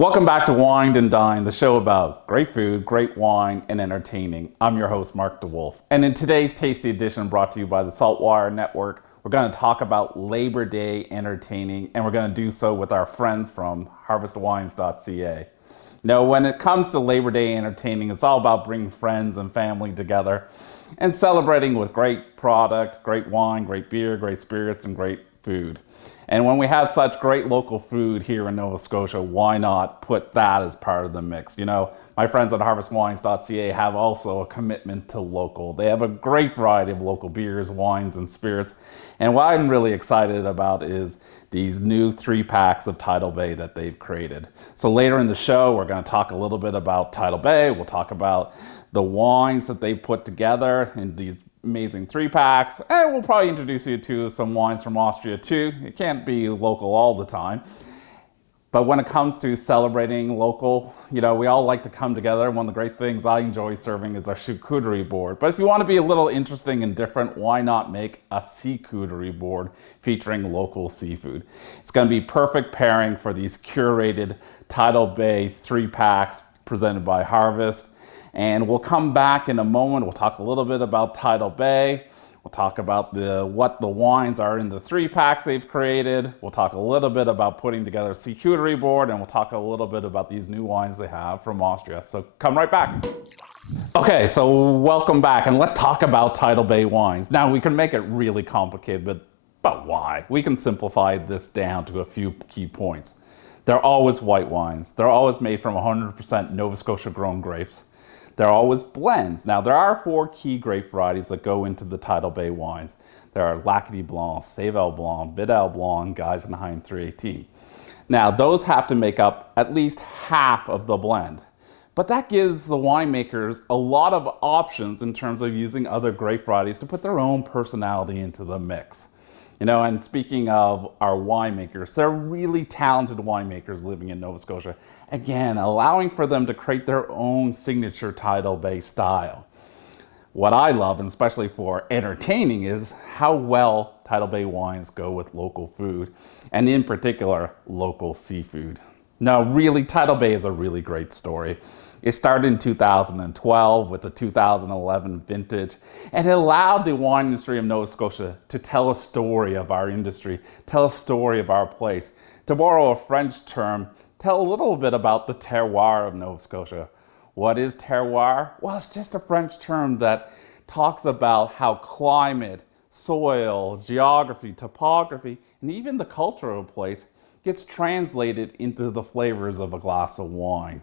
Welcome back to Wine and Dine, the show about great food, great wine, and entertaining. I'm your host, Mark DeWolf. And in today's tasty edition brought to you by the SaltWire Network, we're going to talk about Labor Day entertaining, and we're going to do so with our friends from harvestwines.ca. Now, when it comes to Labor Day entertaining, it's all about bringing friends and family together and celebrating with great product, great wine, great beer, great spirits, and great food. And when we have such great local food here in Nova Scotia, why not put that as part of the mix? You know, my friends at harvestwines.ca have also a commitment to local. They have a great variety of local beers, wines, and spirits. And what I'm really excited about is these new 3-packs of Tidal Bay that they've created. So later in the show, we're going to talk a little bit about Tidal Bay. We'll talk about the wines that they put together in these amazing 3-packs, and we'll probably introduce you to some wines from Austria too. It can't be local all the time, but when it comes to celebrating local, you know, we all like to come together. One of the great things I enjoy serving is our charcuterie board. But if you want to be a little interesting and different, why not make a sea-cuterie board featuring local seafood? It's going to be perfect pairing for these curated Tidal Bay 3-packs presented by Harvest. And we'll come back in a moment. We'll talk a little bit about Tidal Bay. We'll talk about what the wines are in the 3-packs they've created. We'll talk a little bit about putting together a charcuterie board, and we'll talk a little bit about these new wines they have from Austria. So come right back. Okay, so welcome back, and let's talk about Tidal Bay Wines. Now, we can make it really complicated, but why? We can simplify this down to a few key points. They're always white wines. They're always made from 100% Nova Scotia grown grapes. They're always blends. Now, there are 4 key grape varieties that go into the Tidal Bay wines. There are Lac-Qui Blanc, Seyval Blanc, Vidal Blanc, Geisenheim 318. Now, those have to make up at least half of the blend. But that gives the winemakers a lot of options in terms of using other grape varieties to put their own personality into the mix. You know, and speaking of our winemakers, they're really talented winemakers living in Nova Scotia. Again, allowing for them to create their own signature Tidal Bay style. What I love, and especially for entertaining, is how well Tidal Bay wines go with local food, and in particular, local seafood. Now, really, Tidal Bay is a really great story. It started in 2012 with the 2011 vintage, and it allowed the wine industry of Nova Scotia to tell a story of our industry, tell a story of our place. To borrow a French term, tell a little bit about the terroir of Nova Scotia. What is terroir? Well, it's just a French term that talks about how climate, soil, geography, topography, and even the culture of a place gets translated into the flavors of a glass of wine.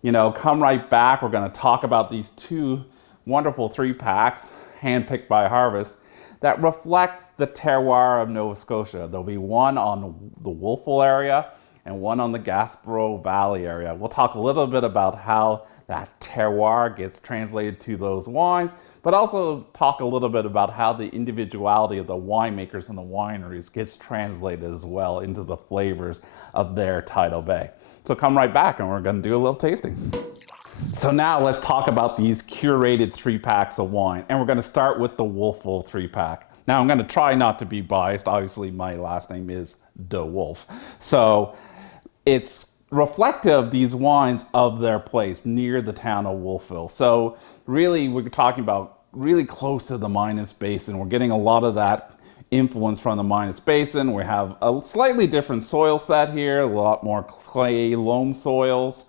You know, come right back. We're going to talk about these 2 wonderful 3-packs, handpicked by Harvest, that reflect the terroir of Nova Scotia. There'll be one on the Wolfville area and one on the Gaspereau Valley area. We'll talk a little bit about how that terroir gets translated to those wines, but also talk a little bit about how the individuality of the winemakers and the wineries gets translated as well into the flavors of their Tidal Bay. So come right back and we're going to do a little tasting. So now let's talk about these curated 3-packs of wine. And we're going to start with the Wolfville 3-pack. Now I'm going to try not to be biased. Obviously my last name is DeWolf. So it's reflective, these wines, of their place near the town of Wolfville. So really we're talking about really close to the Minas Basin. We're getting a lot of that influence from the Minas Basin. We have a slightly different soil set here, a lot more clay loam soils.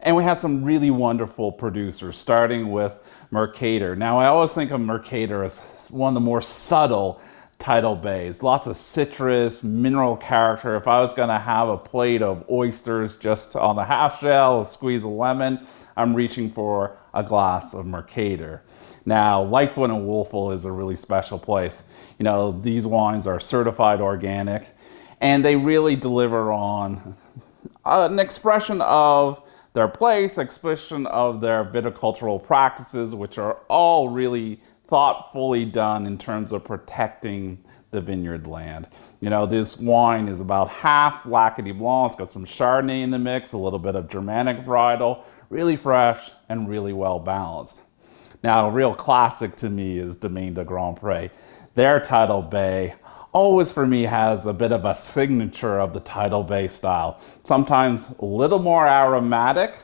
And we have some really wonderful producers, starting with Mercator. Now, I always think of Mercator as one of the more subtle Tidal Bays. Lots of citrus, mineral character. If I was going to have a plate of oysters just on the half shell, a squeeze of lemon, I'm reaching for a glass of Mercator. Now, Lightfoot and Wolfville is a really special place. You know, these wines are certified organic, and they really deliver on an expression of their place, expression of their viticultural practices, which are all really thoughtfully done in terms of protecting the vineyard land. You know, this wine is about half Lac-Qui Blanc. It's got some Chardonnay in the mix, a little bit of Germanic varietal, really fresh and really well balanced. Now, a real classic to me is Domaine de Grand Pré. Their Tidal Bay always for me has a bit of a signature of the Tidal Bay style. Sometimes a little more aromatic,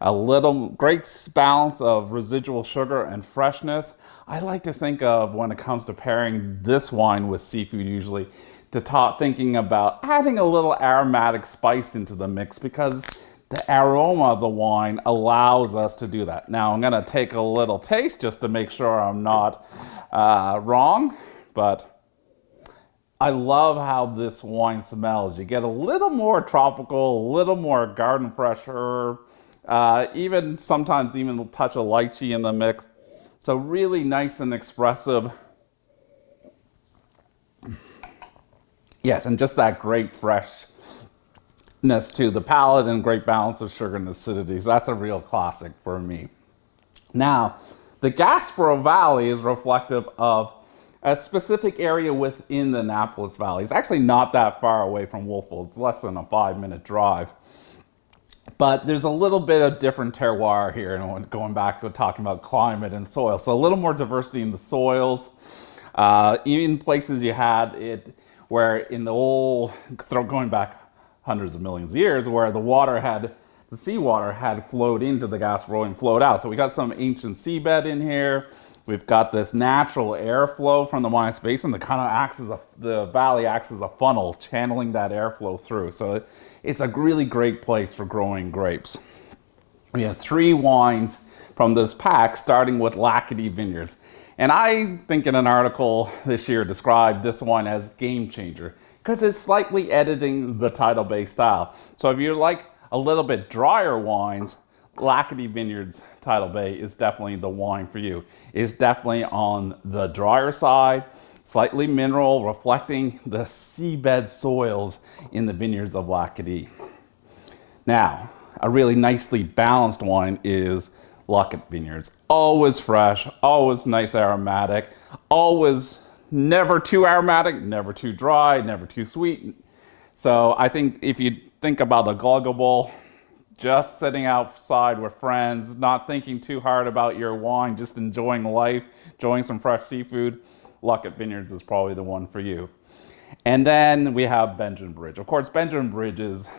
a little great balance of residual sugar and freshness. I like to think of, when it comes to pairing this wine with seafood usually, to thinking about adding a little aromatic spice into the mix, because the aroma of the wine allows us to do that. Now I'm gonna take a little taste just to make sure I'm not wrong, but I love how this wine smells. You get a little more tropical, a little more garden fresh herb, even sometimes even a touch of lychee in the mix. So really nice and expressive. Yes, and just that great freshness to the palate and great balance of sugar and acidity. So that's a real classic for me. Now, the Gaspereau Valley is reflective of a specific area within the Annapolis Valley. It's actually not that far away from Wolfville. It's less than a 5-minute drive. But there's a little bit of different terroir here, and going back to talking about climate and soil. So a little more diversity in the soils. Even places you had it where in the old, going back hundreds of millions of years, where the seawater had flowed into the Gaspereau and flowed out. So we got some ancient seabed in here. We've got this natural airflow from the Minas Basin that kind of the valley acts as a funnel, channeling that airflow through. So it's a really great place for growing grapes. We have 3 wines from this pack, starting with Lackady Vineyards. And I think in an article this year described this wine as game changer, because it's slightly editing the Tidal Bay style. So if you like a little bit drier wines, Lackady Vineyards Tidal Bay is definitely the wine for you. It's definitely on the drier side, slightly mineral, reflecting the seabed soils in the vineyards of Lackady. Now, a really nicely balanced wine is Lackady Vineyards. Always fresh, always nice aromatic, always never too aromatic, never too dry, never too sweet. So I think if you think about a gluggable, just sitting outside with friends, not thinking too hard about your wine, just enjoying life, enjoying some fresh seafood, Lackady Vineyards is probably the one for you. And then we have Benjamin Bridge. Of course, Benjamin Bridge is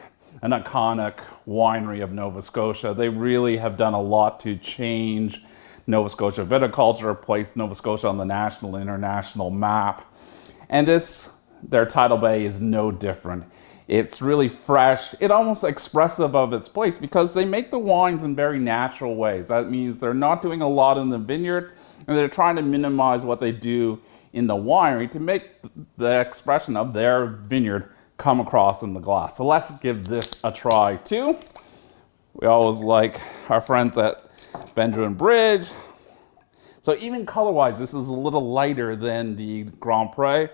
an iconic winery of Nova Scotia. They really have done a lot to change Nova Scotia viticulture, place Nova Scotia on the national, international map. And their Tidal Bay is no different. It's really fresh. It's almost expressive of its place because they make the wines in very natural ways. That means they're not doing a lot in the vineyard, and they're trying to minimize what they do in the winery to make the expression of their vineyard come across in the glass. So let's give this a try too. We always like our friends at Benjamin Bridge. So even color-wise, this is a little lighter than the Grand Pré.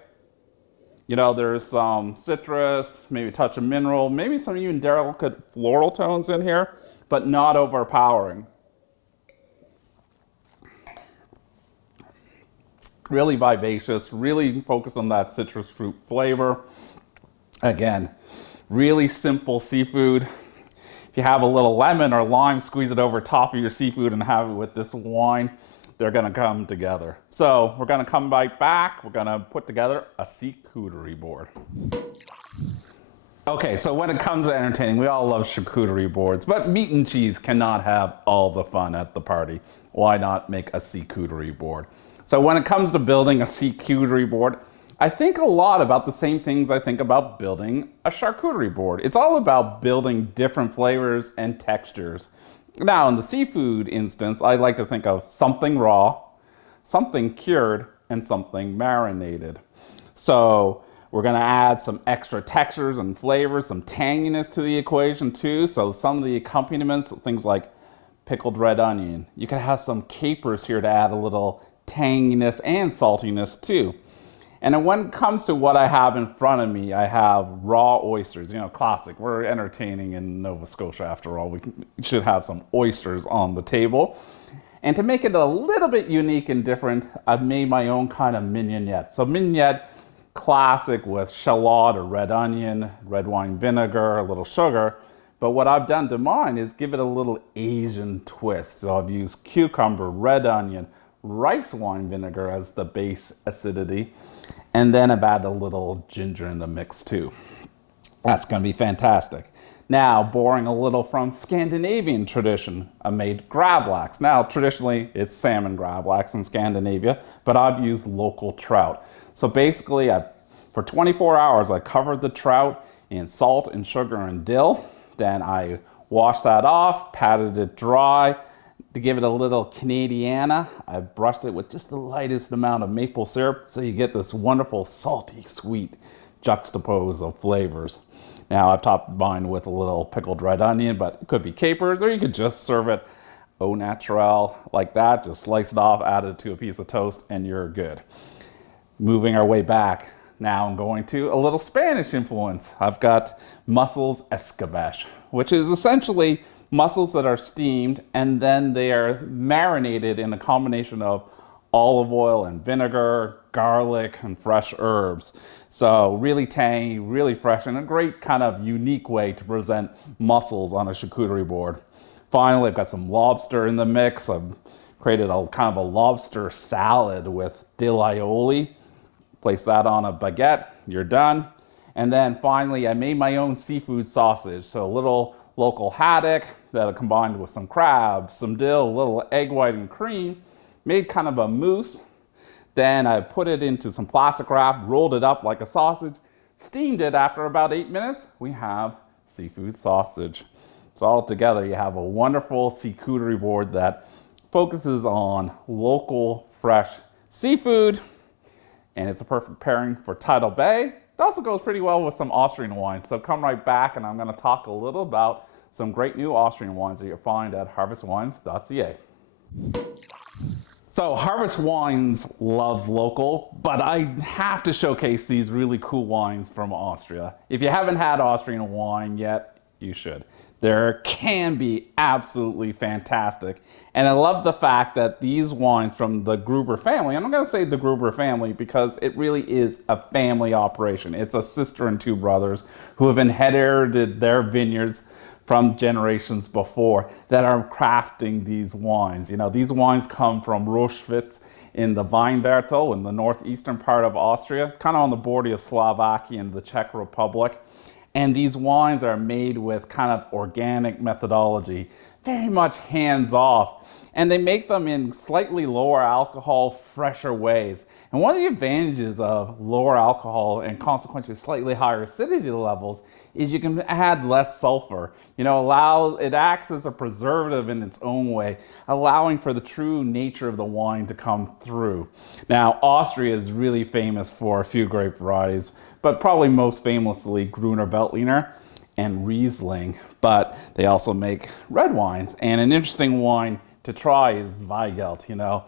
You know, there's some citrus, maybe a touch of mineral, maybe some even delicate floral tones in here, but not overpowering. Really vivacious, really focused on that citrus fruit flavor. Again, really simple seafood. If you have a little lemon or lime, squeeze it over top of your seafood and have it with this wine. They're gonna come together. So we're gonna come right back. We're gonna put together a charcuterie board. Okay, so when it comes to entertaining, we all love charcuterie boards, but meat and cheese cannot have all the fun at the party. Why not make a charcuterie board? So when it comes to building a charcuterie board, I think a lot about the same things I think about building a charcuterie board. It's all about building different flavors and textures. Now, in the seafood instance, I like to think of something raw, something cured, and something marinated. So we're gonna add some extra textures and flavors, some tanginess to the equation too. So some of the accompaniments, things like pickled red onion. You can have some capers here to add a little tanginess and saltiness too. And then when it comes to what I have in front of me, I have raw oysters, you know, classic. We're entertaining in Nova Scotia after all. We should have some oysters on the table. And to make it a little bit unique and different, I've made my own kind of mignonette. So mignonette, classic with shallot or red onion, red wine vinegar, a little sugar. But what I've done to mine is give it a little Asian twist. So I've used cucumber, red onion, rice wine vinegar as the base acidity, And then I've added a little ginger in the mix too. That's going to be fantastic. Now, borrowing a little from Scandinavian tradition, I made gravlax. Now, traditionally, it's salmon gravlax in Scandinavia, but I've used local trout. So basically, for 24 hours, I covered the trout in salt and sugar and dill. Then I washed that off, patted it dry. To give it a little Canadiana, I brushed it with just the lightest amount of maple syrup, so you get this wonderful salty, sweet juxtapose of flavors. Now I've topped mine with a little pickled red onion, but it could be capers, or you could just serve it au naturel like that. Just slice it off, add it to a piece of toast, and you're good. Moving our way back, now I'm going to a little Spanish influence. I've got mussels escabeche, which is essentially mussels that are steamed and then they are marinated in a combination of olive oil and vinegar, garlic, and fresh herbs. So really tangy, really fresh, and a great kind of unique way to present mussels on a charcuterie board. Finally, I've got some lobster in the mix. I've created a kind of a lobster salad with dill aioli. Place that on a baguette, you're done. And then finally, I made my own seafood sausage. So a little local haddock that I combined with some crabs, some dill, a little egg white and cream, made kind of a mousse. Then I put it into some plastic wrap, rolled it up like a sausage, steamed it. After about 8 minutes, we have seafood sausage. So all together, you have a wonderful charcuterie board that focuses on local, fresh seafood, and it's a perfect pairing for Tidal Bay. It also goes pretty well with some Austrian wines. So come right back, and I'm going to talk a little about some great new Austrian wines that you'll find at harvestwines.ca. So Harvest Wines loves local, but I have to showcase these really cool wines from Austria. If you haven't had Austrian wine yet, you should. They can be absolutely fantastic. And I love the fact that these wines from the Gruber family, and I'm going to say the Gruber family because it really is a family operation. It's a sister and two brothers who have inherited their vineyards from generations before that are crafting these wines. You know, these wines come from Roschwitz in the Weinviertel in the northeastern part of Austria, kind of on the border of Slovakia and the Czech Republic. And these wines are made with kind of organic methodology, very much hands-off. And they make them in slightly lower alcohol, fresher ways. And one of the advantages of lower alcohol and consequently slightly higher acidity levels is you can add less sulfur. You know, it acts as a preservative in its own way, allowing for the true nature of the wine to come through. Now, Austria is really famous for a few grape varieties, but probably most famously Gruner Veltliner and Riesling. But they also make red wines. And an interesting wine to try is Weigelt, you know.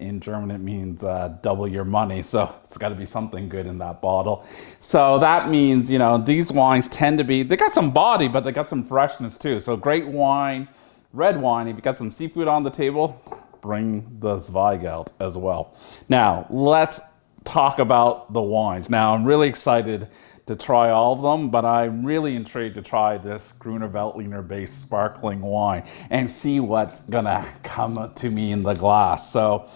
In German it means double your money, so it's got to be something good in that bottle. So that means, you know, these wines tend to be, they got some body, but they got some freshness too. So great wine, red wine, if you got some seafood on the table, bring the Zweigelt as well. Now, let's talk about the wines. Now, I'm really excited to try all of them, but I'm really intrigued to try this Gruner Veltliner based sparkling wine and see what's gonna come to me in the glass. So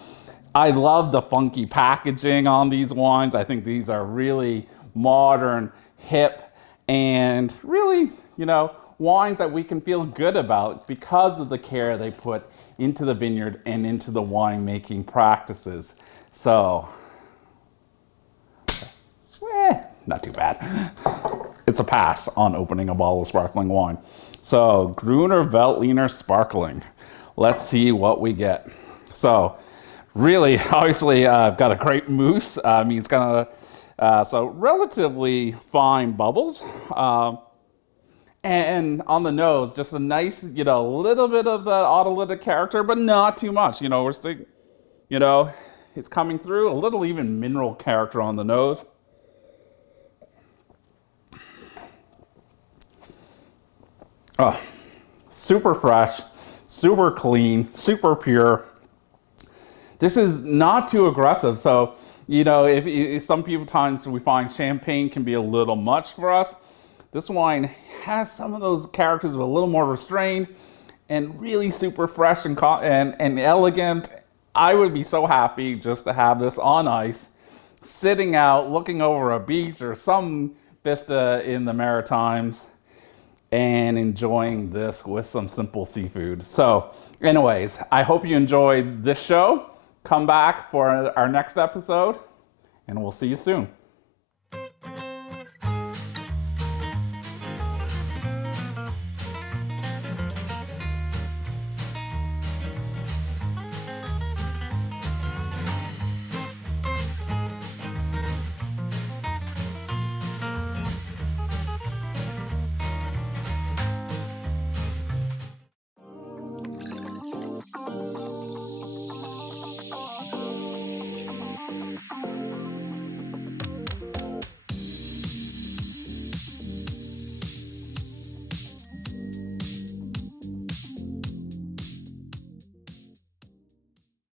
I love the funky packaging on these wines. I think these are really modern, hip, and really, you know, wines that we can feel good about because of the care they put into the vineyard and into the winemaking practices. So, not too bad. It's a pass on opening a bottle of sparkling wine. So, Gruner Veltliner Sparkling. Let's see what we get. So, really, obviously, I've got a great mousse. I mean, it's kind of, so relatively fine bubbles. And on the nose, just a nice, you know, little bit of the autolytic character, but not too much. You know, we're still, you know, it's coming through. A little even mineral character on the nose. Oh, super fresh, super clean, super pure. This is not too aggressive. So, you know, if some people times we find champagne can be a little much for us, this wine has some of those characters, but a little more restrained and really super fresh and elegant. I would be so happy just to have this on ice, sitting out, looking over a beach or some vista in the Maritimes and enjoying this with some simple seafood. So anyways, I hope you enjoyed this show. Come back for our next episode and we'll see you soon.